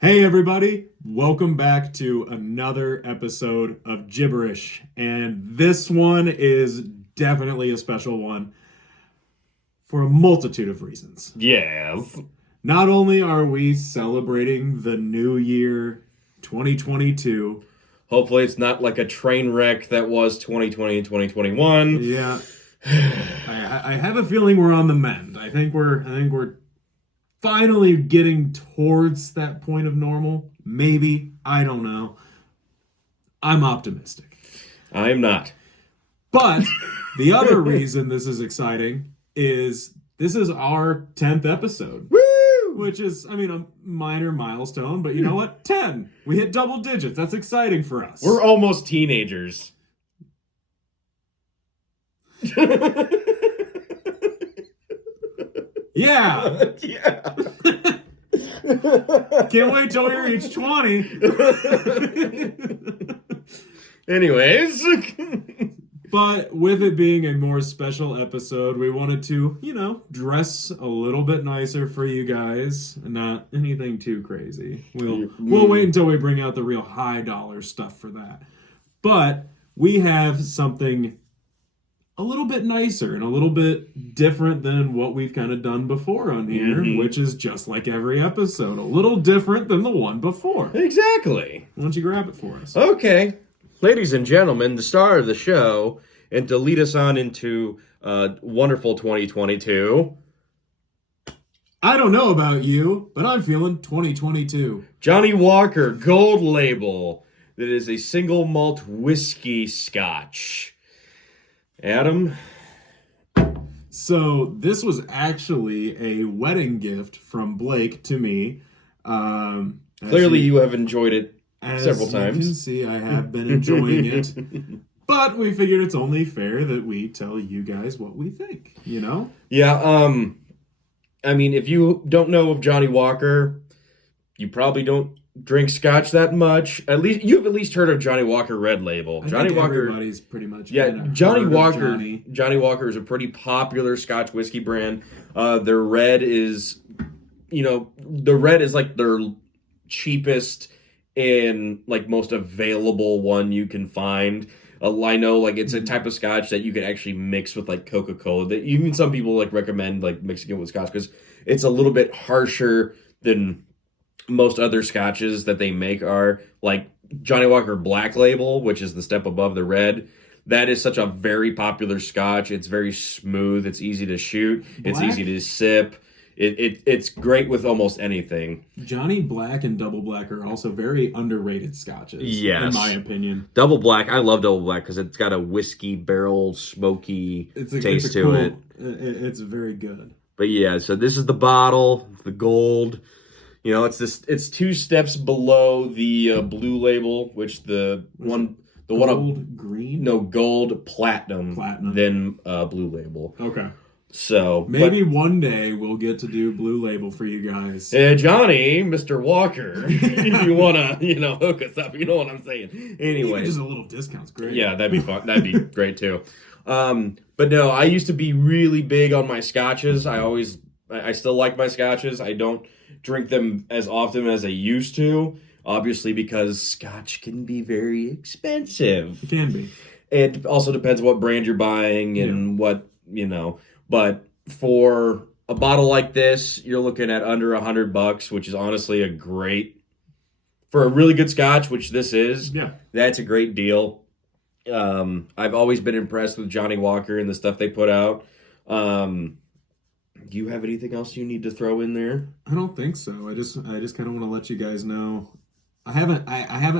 Hey everybody, welcome back to another episode of JBBRish, and this one is definitely a special one for a multitude of reasons. Yes. Not only are we celebrating the new year 2022. Hopefully it's not like a train wreck that was 2020 and 2021. Yeah. I have a feeling we're on the mend. I think we're finally getting towards that point of normal. Maybe. I don't know. I'm optimistic. I'm not. But the other reason this is exciting is this is our 10th episode. Woo! Which is, a minor milestone, but you know what? 10. We hit double digits. That's exciting for us. We're almost teenagers. Yeah. Yeah. Can't wait till we reach 20. Anyways. But with it being a more special episode, we wanted to, dress a little bit nicer for you guys. Not anything too crazy. We'll wait until we bring out the real high dollar stuff for that. But we have something a little bit nicer and a little bit different than what we've kind of done before on here, which is just like every episode. A little different than the one before. Exactly. Why don't you grab it for us? Okay. Ladies and gentlemen, the star of the show, and to lead us on into wonderful 2022. I don't know about you, but I'm feeling 2022. Johnnie Walker Gold Label. That is a single malt whiskey Scotch. Adam? So this was actually a wedding gift from Blake to me. Clearly you have enjoyed it several times. As you can see, I have been enjoying it. But we figured it's only fair that we tell you guys what we think, you know? Yeah, if you don't know of Johnnie Walker, you probably don't drink Scotch that much. You've at least heard of Johnnie Walker Red Label. Johnnie Walker, everybody's pretty much. Yeah, Johnnie Walker. Johnnie Walker is a pretty popular Scotch whiskey brand. Their red is, the red is like their cheapest and like most available one you can find. I know, like, it's a type of Scotch that you can actually mix with like Coca-Cola. That even some people like recommend like mixing it with Scotch because it's a little bit harsher than most other Scotches that they make are. Like Johnnie Walker Black Label, which is the step above the red. That is such a very popular Scotch. It's very smooth. It's easy to shoot. It's easy to sip. It's great with almost anything. Johnny Black and Double Black are also very underrated Scotches, yes, in my opinion. Double Black, I love Double Black because it's got a whiskey barrel smoky taste to it. It's very good. But yeah, so this is the bottle, the gold. It's two steps below the blue label, which Gold green? No, gold platinum. Then blue label. Okay. So maybe one day we'll get to do blue label for you guys. Johnny, Mr. Walker, if you want to, hook us up, you know what I'm saying. Anyway, just a little discount's great. Yeah, that'd be fun. That'd be great too. But no, I used to be really big on my Scotches. I still like my Scotches. I don't drink them as often as I used to, obviously because Scotch can be very expensive. It can be. It also depends what brand you're buying and what. But for a bottle like this, you're looking at under $100, which is honestly for a really good Scotch, which this is. Yeah, that's a great deal. I've always been impressed with Johnnie Walker and the stuff they put out. Do you have anything else you need to throw in there? I don't think so. I just kind of want to let you guys know. I haven't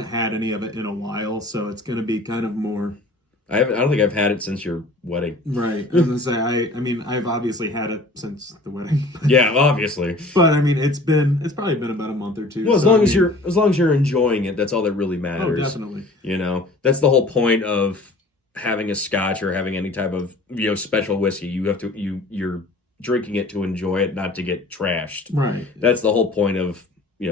had any of it in a while, so it's going to be kind of more. I don't think I've had it since your wedding. Right. I was gonna say I've obviously had it since the wedding. Yeah, obviously. But it's probably been about a month or two. Well, as long as you're enjoying it, that's all that really matters. Oh, definitely. That's the whole point of having a Scotch or having any type of special whiskey. You're drinking it to enjoy it, not to get trashed. Right. That's the whole point of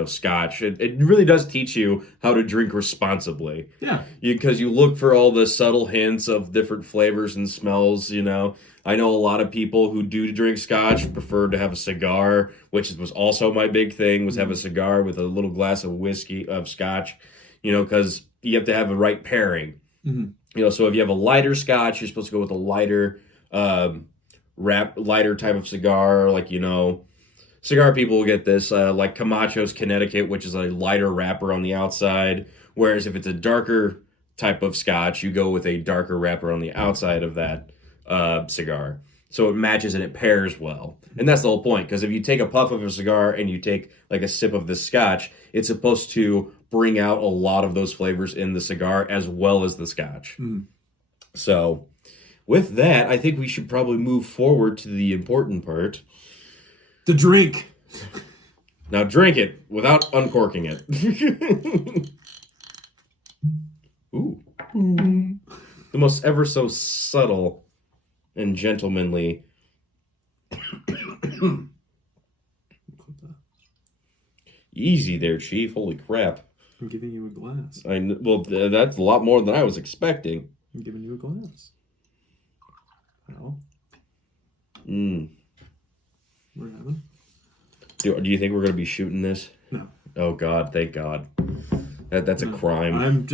Scotch. It really does teach you how to drink responsibly. Yeah. Because you look for all the subtle hints of different flavors and smells, I know a lot of people who do drink Scotch prefer to have a cigar, which was also my big thing, was have a cigar with a little glass of Scotch, because you have to have the right pairing. Mm-hmm. So if you have a lighter Scotch, you're supposed to go with a lighter lighter type of cigar, like, cigar people will get this, like Camacho's Connecticut, which is a lighter wrapper on the outside. Whereas if it's a darker type of Scotch, you go with a darker wrapper on the outside of that cigar. So it matches and it pairs well. And that's the whole point, because if you take a puff of a cigar and you take like a sip of the Scotch, it's supposed to bring out a lot of those flavors in the cigar as well as the Scotch. Mm. So with that, I think we should probably move forward to the important part. The drink. Now drink it without uncorking it. Ooh. The most ever so subtle and gentlemanly. Easy there, Chief. Holy crap. I'm giving you a glass. That's a lot more than I was expecting. I'm giving you a glass. Well. We're having. Do you think we're going to be shooting this? No. Oh, God. Thank God. That's a crime.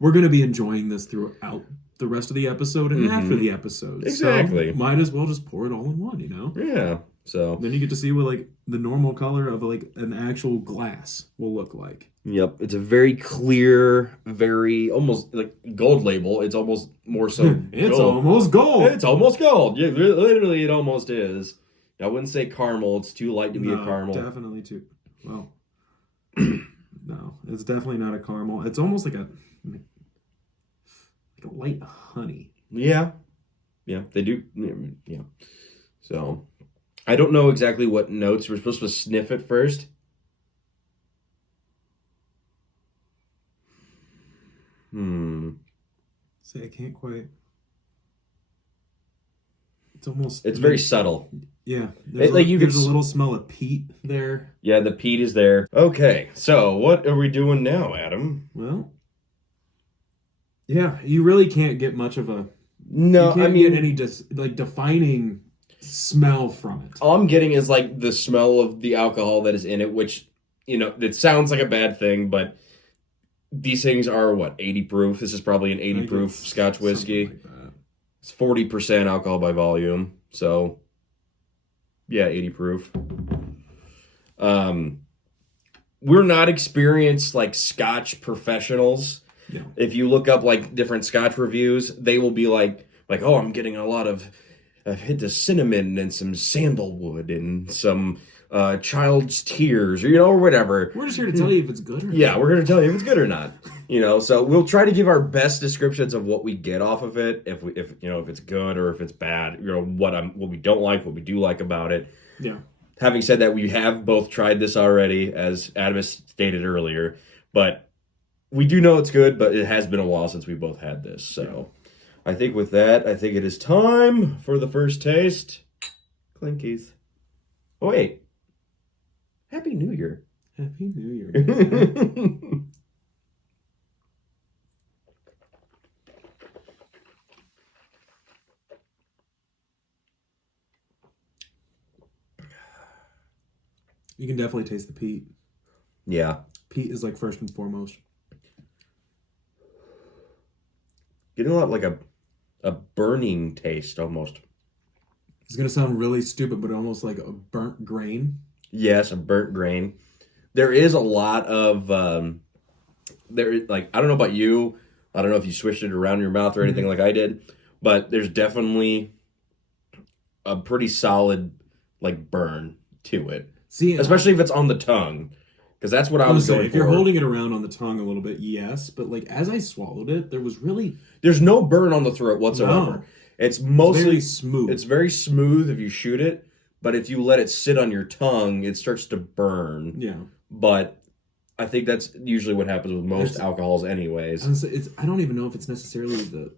We're going to be enjoying this throughout the rest of the episode and after the episode. Exactly. So might as well just pour it all in one, Yeah. So then you get to see what like the normal color of like an actual glass will look like. Yep. It's a very clear, very almost like gold label. It's almost more so It's gold. almost gold. It's almost gold. Yeah, literally it almost is. I wouldn't say caramel. It's too light to be a caramel. Definitely too. Well, no, it's definitely not a caramel. It's almost like a light honey. Yeah. Yeah, they do. Yeah. So, I don't know exactly what notes. We're supposed to sniff it first. See, I can't quite. It's almost. It's very subtle. Yeah. There's a little smell of peat there. Yeah, the peat is there. Okay, so what are we doing now, Adam? Well, yeah, you really can't get much of a. No, you can't get any defining smell from it. All I'm getting is like the smell of the alcohol that is in it, which, it sounds like a bad thing, but these things are 80 proof. This is probably an 80 proof Scotch whiskey. Like that. It's 40% alcohol by volume. So, yeah, 80 proof. We're not experienced like Scotch professionals. No. If you look up like different Scotch reviews, they will be like, oh, I'm getting a lot of hit of cinnamon and some sandalwood and some child's tears, or whatever. We're just here to tell you if it's good or not. Yeah, we're going to tell you if it's good or not. So we'll try to give our best descriptions of what we get off of it, if it's good or if it's bad, what we don't like, what we do like about it. Yeah. Having said that, we have both tried this already, as Adam stated earlier, but we do know it's good, but it has been a while since we both had this. So I think with that, it is time for the first taste. Clinkies. Oh, wait. Happy New Year. Happy New Year. You can definitely taste the peat. Yeah. Peat is like first and foremost. Getting a lot like a burning taste almost. It's going to sound really stupid, but almost like a burnt grain. Yes, a burnt grain. There is a lot of I don't know about you. I don't know if you switched it around in your mouth or anything like I did, but there's definitely a pretty solid like burn to it. See, especially if it's on the tongue, because that's what I was going for. If you're holding it around on the tongue a little bit, yes, but like as I swallowed it, there's no burn on the throat whatsoever. No. It's mostly very smooth. It's very smooth if you shoot it, but if you let it sit on your tongue, it starts to burn. Yeah. But I think that's usually what happens with most alcohols anyways. I don't even know if it's necessarily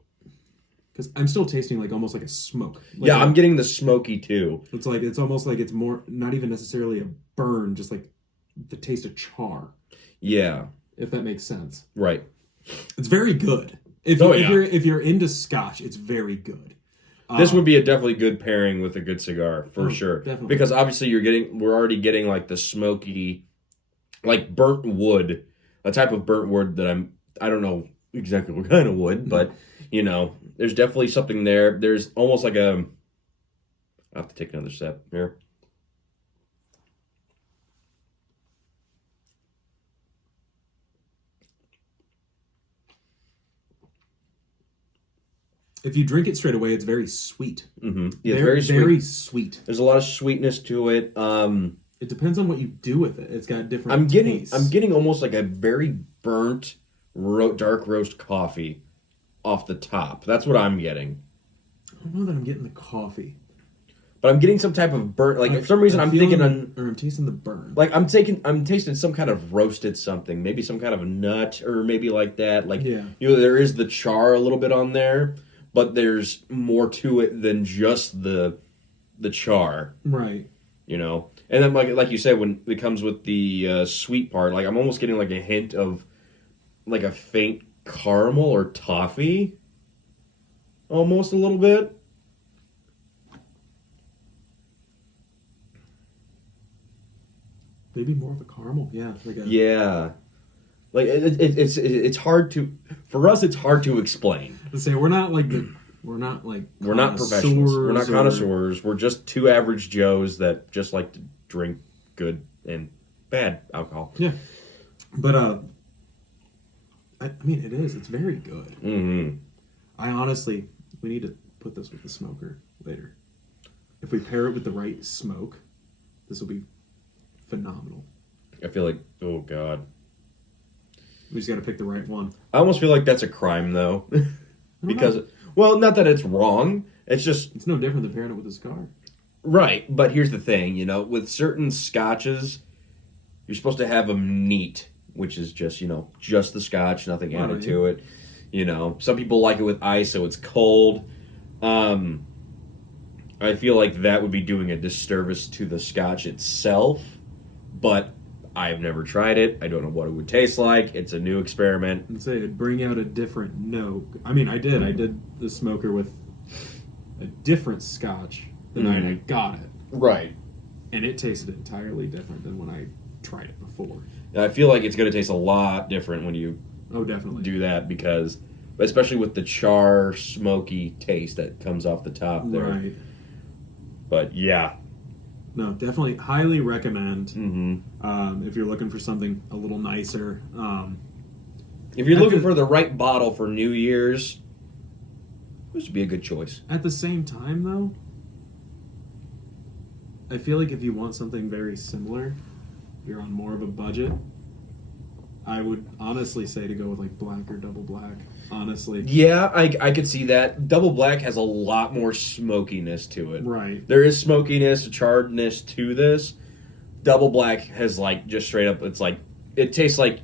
because I'm still tasting like almost like a smoke. Like yeah, I'm getting the smoky too. It's almost like it's more not even necessarily a burn, just like the taste of char. Yeah, if that makes sense. Right. It's very good. If you're into Scotch, it's very good. This would be a definitely good pairing with a good cigar for sure. Definitely. Because obviously we're already getting like the smoky, like burnt wood, a type of burnt wood that I don't know exactly what kind of wood, but there's definitely something there. There's almost like I have to take another sip here. If you drink it straight away, it's very sweet. Mm-hmm. Yeah, very sweet. Very sweet. There's a lot of sweetness to it. It depends on what you do with it. It's got different tastes. I'm getting almost like a very burnt dark roast coffee off the top. That's what I'm getting. I don't know that I'm getting the coffee. But I'm getting some type of burnt. Like for some reason, I'm tasting the burn. Like I'm tasting some kind of roasted something, maybe some kind of a nut, or maybe like that. Like there is the char a little bit on there, but there's more to it than just the char, right? And then like you said, when it comes with the sweet part, like I'm almost getting like a hint of like a faint caramel or toffee, almost a little bit. Maybe more of a caramel, yeah. Like it's hard to for us. It's hard to explain. Let's say we're not professionals. We're not connoisseurs. We're just two average Joes that just like to drink good and bad alcohol. Yeah, but I mean, it is. It's very good. Mm-hmm. We need to put this with the smoker later. If we pair it with the right smoke, this will be phenomenal. I feel like, oh god, we just got to pick the right one. I almost feel like that's a crime though, because well, not that it's wrong. It's no different than pairing it with a cigar. Right, but here's the thing, with certain scotches, you're supposed to have them neat, which is just the scotch, nothing added to it. Some people like it with ice, so it's cold. I feel like that would be doing a disservice to the scotch itself, but I've never tried it. I don't know what it would taste like. It's a new experiment. I'd say it'd bring out a different note. I mean, I did the smoker with a different scotch the night I got it. Right. And it tasted entirely different than when I tried it before. I feel like it's going to taste a lot different when you definitely do that, because especially with the char smoky taste that comes off the top there. Right. But yeah. No, definitely highly recommend. Mm-hmm. If you're looking for something a little nicer. If you're looking for the right bottle for New Year's, this would be a good choice. At the same time, though, I feel like if you want something very similar, you're on more of a budget, I would honestly say to go with like black or double black, honestly. Yeah, I could see that. Double black has a lot more smokiness to it. Right. There is smokiness, charredness to this. Double black has like just straight up, it's like, it tastes like,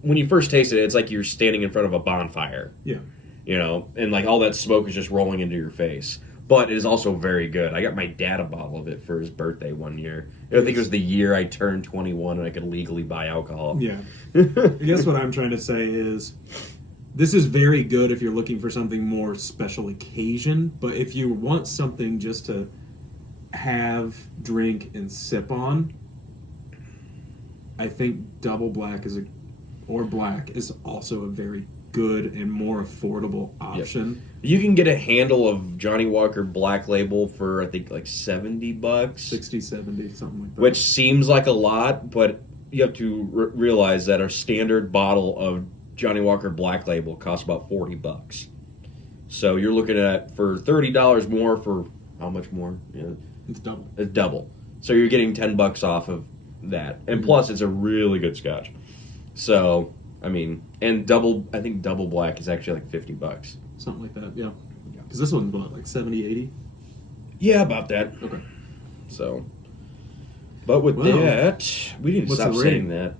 when you first taste it, it's like you're standing in front of a bonfire. Yeah. And like all that smoke is just rolling into your face. But it is also very good. I got my dad a bottle of it for his birthday one year. I think it was the year I turned 21 and I could legally buy alcohol. Yeah. I guess what I'm trying to say is this is very good if you're looking for something more special occasion. But if you want something just to have, drink, and sip on, I think double black or black is also a very good and more affordable option. Yep. You can get a handle of Johnnie Walker Black Label for I think like $70, 60, 70, something like that. Which seems like a lot, but you have to realize that a standard bottle of Johnnie Walker Black Label costs about $40. So you're looking at for $30 more for how much more? Yeah, it's double. It's double. So you're getting $10 off of that, and plus it's a really good scotch. So I mean, and I think double black is actually like $50. Something like that, yeah. Because this one's about like 70, 80? Yeah, about that. Okay. So, but with that, we need to stop saying that.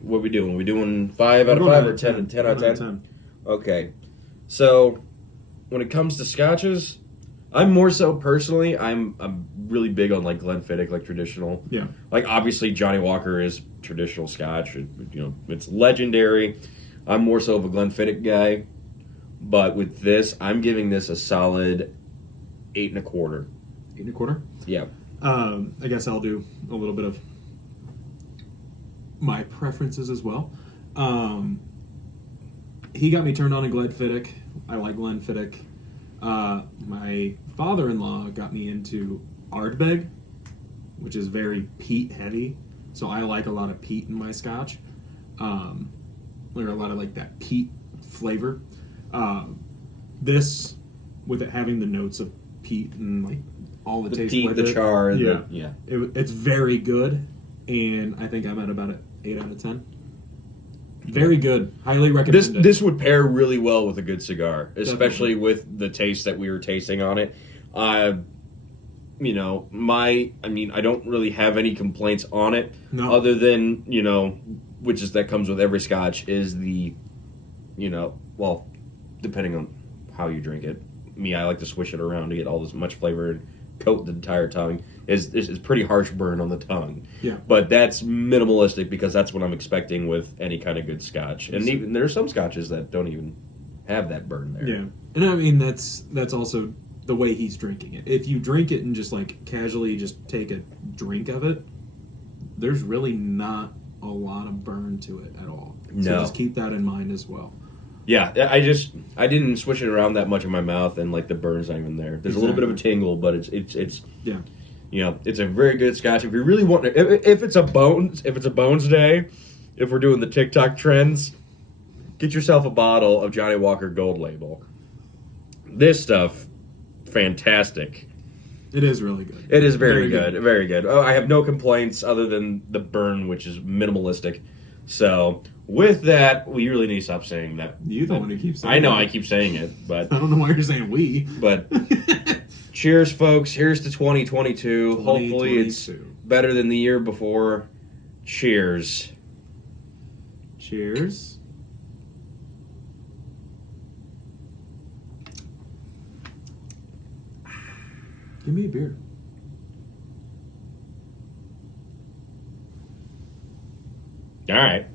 What are we doing? Are we doing 5 out of 5 or 10 and 10 out of 10? Okay. So, when it comes to scotches, I'm more so personally, I'm really big on like Glenfiddich, like traditional. Yeah. Like obviously Johnnie Walker is traditional Scotch. It's legendary. I'm more so of a Glenfiddich guy, but with this, I'm giving this a solid 8.25. 8.25. Yeah. I guess I'll do a little bit of my preferences as well. He got me turned on to Glenfiddich. I like Glenfiddich. My father-in-law got me into Ardbeg, which is very peat heavy. So I like a lot of peat in my Scotch. Or a lot of like that peat flavor. This, with it having the notes of peat and like all the taste peat, with the it, char, and yeah, it's very good, and I think I'm at about an 8 out of 10. Very good. Highly recommended. This would pair really well with a good cigar, especially Definitely. with the taste that we were tasting on it. I don't really have any complaints on it, No. other than which is that comes with every Scotch is the, well, depending on how you drink it. Me, I like to swish it around to get all this much flavor and coat the entire tongue. Is pretty harsh burn on the tongue. Yeah. But that's minimalistic because that's what I'm expecting with any kind of good Scotch. And even there are some Scotches that don't even have that burn there. Yeah, and I mean that's also the way he's drinking it. If you drink it and just like casually just take a drink of it, there's really not a lot of burn to it at all. So No. just keep that in mind as well. Yeah, I didn't swish it around that much in my mouth, and like the burn's not even there. There's a little bit of a tingle, but it's Yeah. It's a very good Scotch. If you really want, if it's a Bones day, if we're doing the TikTok trends, get yourself a bottle of Johnnie Walker Gold Label. This stuff, fantastic. It is really good. It is very good, very good. Oh, I have no complaints other than the burn, which is minimalistic. So with that, we really need to stop saying that. You don't want to keep saying I know that. I keep saying it, but I don't know why you're saying we. But cheers, folks. Here's to 2022. Hopefully it's better than the year before. Cheers. Cheers. Give me a beer. All right.